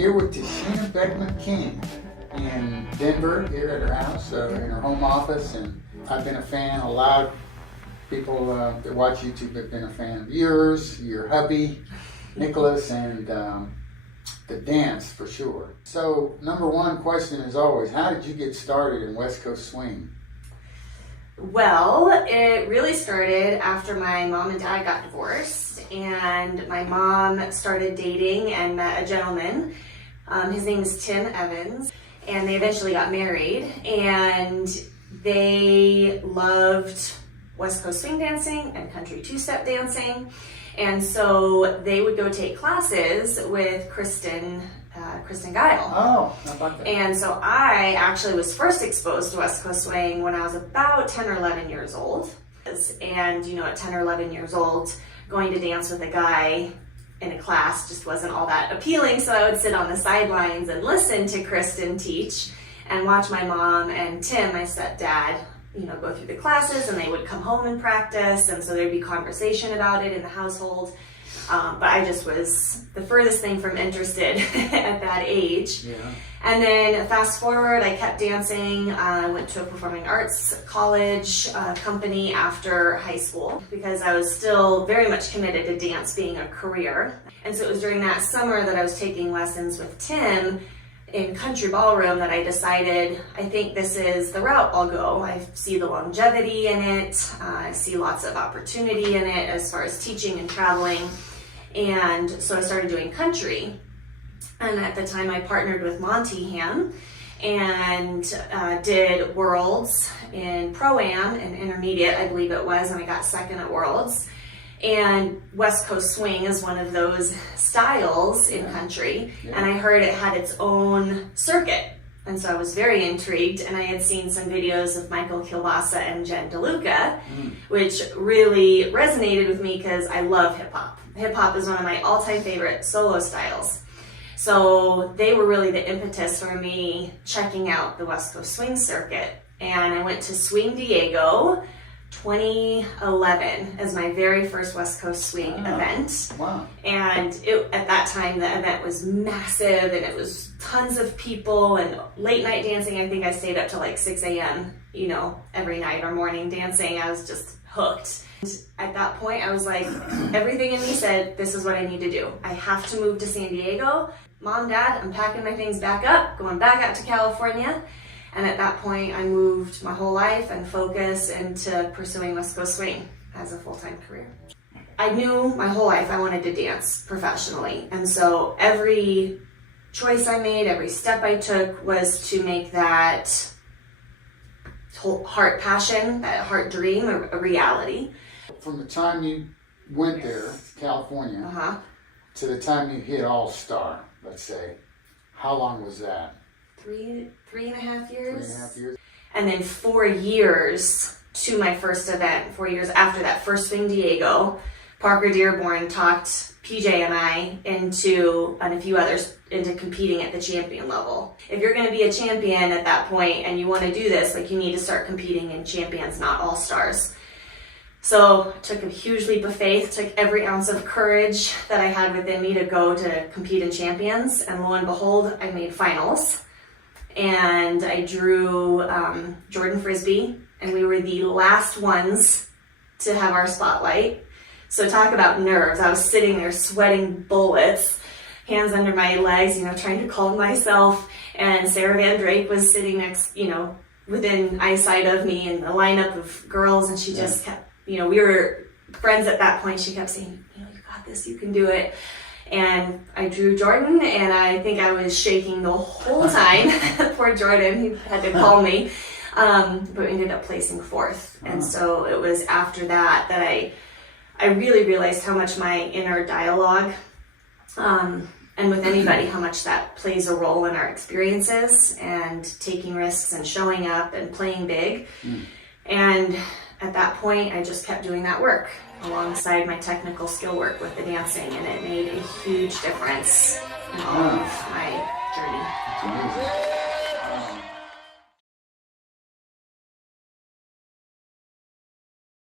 here with Tashina Beckmann King in Denver, here at her house, in her home office, and I've been a fan. A lot of people that watch YouTube have been a fan of yours, your hubby, Nicholas, and the dance for sure. So, number one question is always, how did you get started in West Coast swing? Well, it really started after my mom and dad got divorced, and my mom started dating and met a gentleman. His name is Tim Evans, and they eventually got married, and they loved West Coast swing dancing and country two-step dancing, and so they would go take classes with Kristen Guile. Oh, how about that? And so I actually was first exposed to West Coast swing when I was about 10 or 11 years old. And you know, at 10 or 11 years old, going to dance with a guy in a class just wasn't all that appealing. So I would sit on the sidelines and listen to Kristen teach and watch my mom and Tim, my stepdad, you know, go through the classes, and they would come home and practice. And so there'd be conversation about it in the household. But I just was the furthest thing from interested at that age. Yeah. And then fast forward, I kept dancing. I went to a performing arts college company after high school because I was still very much committed to dance being a career. And so it was during that summer that I was taking lessons with Tim in country ballroom that I decided, I think this is the route I'll go. I see the longevity in it. I see lots of opportunity in it as far as teaching and traveling. And so I started doing country. And at the time I partnered with Monty Ham and did Worlds in Pro-Am and Intermediate, I believe it was, and I got second at Worlds. And West Coast swing is one of those styles in country. Yeah. And I heard it had its own circuit. And so I was very intrigued, and I had seen some videos of Michael Kielbasa and Jen DeLuca, which really resonated with me because I love hip hop. Hip hop is one of my all-time favorite solo styles. So they were really the impetus for me checking out the West Coast swing circuit. And I went to Swing Diego 2011 as my very first West Coast swing event. Wow. And at that time, the event was massive, and it was tons of people and late night dancing. I think I stayed up till like 6 a.m., you know, every night or morning dancing. I was just hooked. And at that point, I was like, everything in me said, this is what I need to do. I have to move to San Diego. Mom, Dad, I'm packing my things back up, going back out to California. And at that point, I moved my whole life and focus into pursuing West Coast swing as a full-time career. I knew my whole life I wanted to dance professionally. And so every choice I made, every step I took was to make that whole heart passion, that heart dream, a reality. From the time you went there, California, to the time you hit All-Star, let's say, how long was that? Three and a half years. 3.5 years. And then 4 years to my first event, 4 years after that first Swing Diego, Parker Dearborn talked PJ and I into, and a few others, into competing at the champion level. If you're going to be a champion at that point and you want to do this, like, you need to start competing in champions, not all-stars. So I took a huge leap of faith, took every ounce of courage that I had within me to go to compete in champions, and lo and behold, I made finals. And I drew Jordan Frisbee, and we were the last ones to have our spotlight. So talk about nerves. I was sitting there sweating bullets, hands under my legs, you know, trying to calm myself. And Sarah Van Drake was sitting next, you know, within eyesight of me in the lineup of girls, and she just kept, you know, we were friends at that point. She kept saying, you know, you got this, you can do it. And I drew Jordan, and I think I was shaking the whole time. Poor Jordan, he had to call me. But we ended up placing fourth. And so it was after that that I really realized how much my inner dialogue, and with anybody, how much that plays a role in our experiences and taking risks and showing up and playing big. And at that point, I just kept doing that work alongside my technical skill work with the dancing, and it made a huge difference in all of my journey. It's amazing.